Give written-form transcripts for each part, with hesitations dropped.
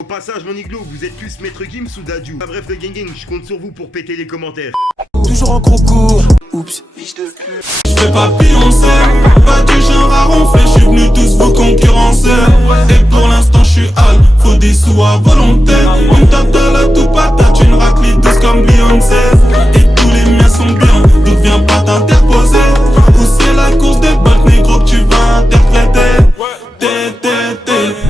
Au passage, mon iglo, vous êtes plus Maître Gims ou Dadju? Ah, bref, le gang, je compte sur vous pour péter les commentaires. Toujours en concours. Oups, fiche de pute. J'fais pas Beyoncé, pas du genre à ronfler, j'suis venu tous vous concurrencer. Et pour l'instant j'suis hal, faut des sous à volonté. Une tata la tout patate, une raclée douce comme Beyoncé. Et tous les miens sont bien, donc viens pas t'interposer. Ou c'est la course des banques négro que tu vas interpréter.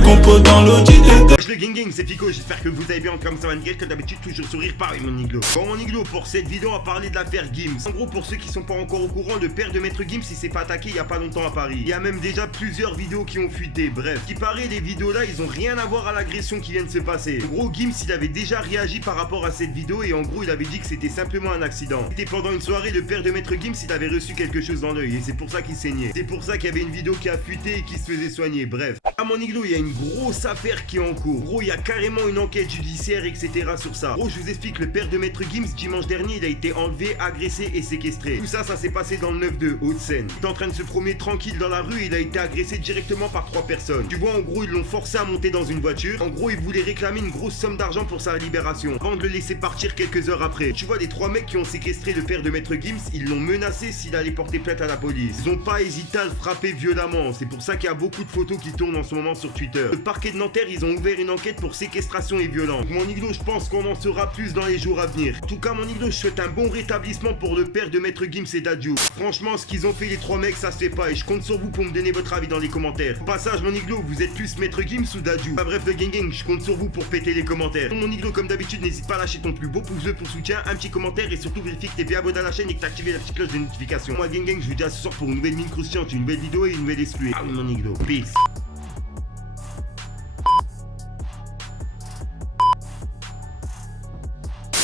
Compo dans l'audit. Le gang, c'est Pico, j'espère que vous allez bien comme ça va nickel, comme d'habitude toujours sourire pareil mon iglo. Bon mon iglo, pour cette vidéo on va parler de l'affaire Gims. En gros pour ceux qui sont pas encore au courant, le père de Maître Gims il s'est pas attaqué il y a pas longtemps à Paris. Il y a même déjà plusieurs vidéos qui ont fuité, bref. Ce qui paraît les vidéos là ils ont rien à voir à l'agression qui vient de se passer. En gros Gims il avait déjà réagi par rapport à cette vidéo et en gros il avait dit que c'était simplement un accident. C'était pendant une soirée, le père de Maître Gims il avait reçu quelque chose dans l'œil et c'est pour ça qu'il saignait. C'est pour ça qu'il y avait une vidéo qui a fuité et qui se faisait soigner, bref. À mon iglo il y a une grosse affaire qui est en cours. Gros il y a carrément une enquête judiciaire etc sur ça. Gros je vous explique, le père de Maître Gims dimanche dernier il a été enlevé, agressé et séquestré. Tout ça s'est passé dans le 9-2 Hauts-de-Seine. Il était en train de se promener tranquille dans la rue et il a été agressé directement par 3 personnes. Tu vois en gros ils l'ont forcé à monter dans une voiture. En gros ils voulaient réclamer une grosse somme d'argent pour sa libération avant de le laisser partir quelques heures après. Tu vois les 3 mecs qui ont séquestré le père de Maître Gims, ils l'ont menacé s'il allait porter plainte à la police. Ils ont pas hésité à le frapper violemment. C'est pour ça qu'il y a beaucoup de photos qui tournent en ce moment sur Twitter. Le parquet de Nanterre ils ont ouvert une enquête pour séquestration et violence. Mon iglo je pense qu'on en saura plus dans les jours à venir. En tout cas mon iglo je souhaite un bon rétablissement pour le père de Maître Gims et Dadju. Franchement ce qu'ils ont fait les 3 mecs ça se fait pas et je compte sur vous pour me donner votre avis dans les commentaires. Au passage mon iglo vous êtes plus Maître Gims ou Dadju? Ah, bref le gang je compte sur vous pour péter les commentaires. Mon iglo comme d'habitude n'hésite pas à lâcher ton plus beau pouce bleu pour soutien, un petit commentaire et surtout vérifie que t'es bien abonné à la chaîne et que t'as activé la petite cloche de notification. Moi gang je vous dis à ce soir pour une nouvelle mine croustillante, une nouvelle vidéo et une nouvelle exclue. Ah oui mon iglo, peace.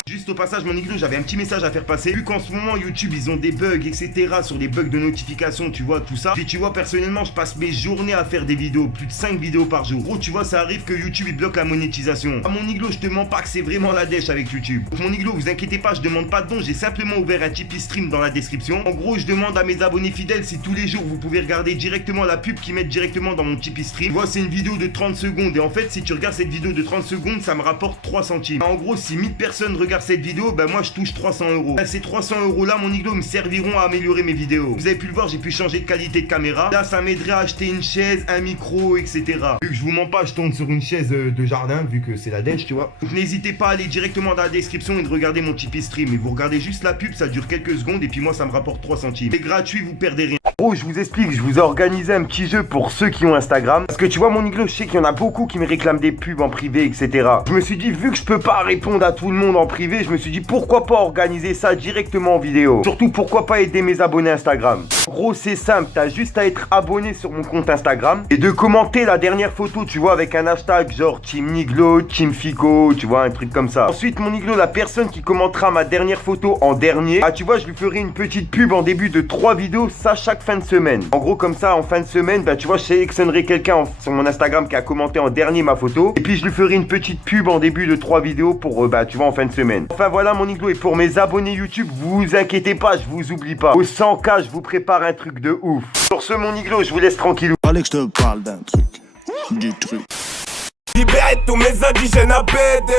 Juste au passage mon iglo j'avais un petit message à faire passer. Vu qu'en ce moment YouTube ils ont des bugs etc sur des bugs de notification tu vois tout ça. Puis tu vois personnellement je passe mes journées à faire des vidéos, plus de 5 vidéos par jour. Gros tu vois ça arrive que YouTube il bloque la monétisation. À mon iglo je te mens pas que c'est vraiment la dèche avec YouTube. Donc mon iglo vous inquiétez pas, je demande pas de don, j'ai simplement ouvert un Tipeee Stream dans la description. En gros je demande à mes abonnés fidèles si tous les jours vous pouvez regarder directement la pub qu'ils mettent directement dans mon Tipeee Stream. Tu vois c'est une vidéo de 30 secondes et en fait si tu regardes cette vidéo de 30 secondes ça me rapporte 3 centimes. En gros si 1000 personnes regardent cette vidéo, bah moi je touche 300 euros. Ces 300 euros là mon iglo me serviront à améliorer mes vidéos. Vous avez pu le voir, j'ai pu changer de qualité de caméra. Là ça m'aiderait à acheter une chaise, un micro etc. Vu que je vous mens pas, je tourne sur une chaise de jardin vu que c'est la dèche tu vois. Donc n'hésitez pas à aller directement dans la description et de regarder mon Tipeee Stream. Et vous regardez juste la pub, ça dure quelques secondes et puis moi ça me rapporte 3 centimes. C'est gratuit, vous perdez rien. Oh je vous explique, je vous ai organisé un petit jeu pour ceux qui ont Instagram. Parce que tu vois mon iglo, je sais qu'il y en a beaucoup qui me réclament des pubs en privé etc. Je me suis dit vu que je peux pas répondre à tout le monde en privé, je me suis dit pourquoi pas organiser ça directement en vidéo. Surtout pourquoi pas aider mes abonnés Instagram. En gros c'est simple, t'as juste à être abonné sur mon compte Instagram et de commenter la dernière photo tu vois avec un hashtag genre Team Niglo, Team Fico, tu vois un truc comme ça. Ensuite mon iglo, la personne qui commentera ma dernière photo en dernier, ah tu vois je lui ferai une petite pub en début de 3 vidéos, ça chaque fin de semaine. En gros comme ça en fin de semaine, bah tu vois je sélectionnerai quelqu'un sur mon Instagram qui a commenté en dernier ma photo et puis je lui ferai une petite pub en début de 3 vidéos pour bah tu vois en fin de semaine. Enfin voilà mon iglo, et pour mes abonnés YouTube, vous inquiétez pas, je vous oublie pas. Au 100K, je vous prépare un truc de ouf. Sur ce mon iglo, je vous laisse tranquillou. Fallait que je te parle d'un truc, du truc. Libérez tous mes indigènes à BD.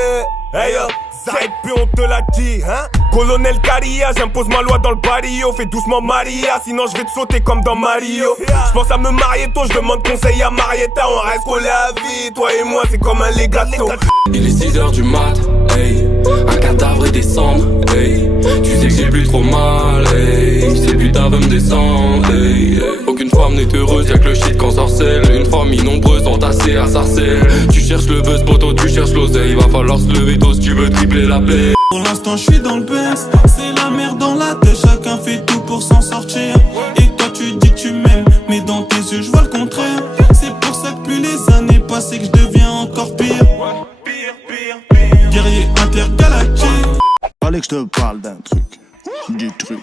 Hey yo, ça et puis on te l'a dit, hein. Colonel Caria, j'impose ma loi dans le barrio. Fais doucement Maria, sinon je vais te sauter comme dans Mario. Je pense à me marier tôt, je demande conseil à Marietta. On reste collés à vie, toi et moi c'est comme un legato. Il est 6h du mat, hey. Un cadavre descendre, hey. Tu sais que j'ai plus trop mal, hey. Ces putains veulent me descendre, hey. Aucune femme n'est heureuse, y'a que le shit qu'on sorcelle. Une famille nombreuse entassée à sarcelle. Tu cherches le buzz, poto, tu cherches l'oseille. Va falloir se lever tôt si tu veux tripler la paix. Pour l'instant je suis dans le BS, c'est la merde dans la tête. Chacun fait tout pour s'en sortir. Et toi tu dis que tu m'aimes, mais dans tes yeux je vois le contraire. C'est pour ça que plus les années passent et que je deviens encore pire. Guerrier intergalactique. Fallait que je te parle d'un truc, du truc.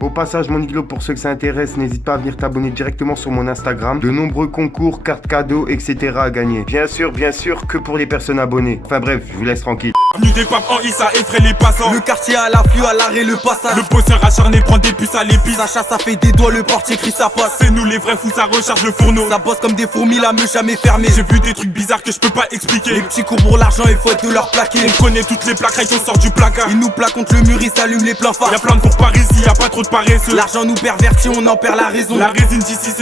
Au passage, mon iglo, pour ceux que ça intéresse, n'hésite pas à venir t'abonner directement sur mon Instagram. De nombreux concours, cartes cadeaux, etc. à gagner. Bien sûr, que pour les personnes abonnées. Enfin bref, je vous laisse tranquille. Avenue des papes en I, ça effraie les passants. Le quartier à l'affût, à l'arrêt, le passage. Le bosseur acharné prend des puces à l'épice. Ça chasse, ça fait des doigts, le portier crie ça passe. C'est nous les vrais fous, ça recharge le fourneau. Ça bosse comme des fourmis, la meule jamais fermée. J'ai vu des trucs bizarres que je peux pas expliquer. Les petits cours pour l'argent, il faut être de leur plaquer. On connaît toutes les plaques, on sort du placard. Ils nous plaquent contre le mur, ils s'allument les pleins phares. Y'a plein de fours par ici, y'a pas trop de paresseux. L'argent nous pervertit, on en perd la raison. La résine d'ici c'est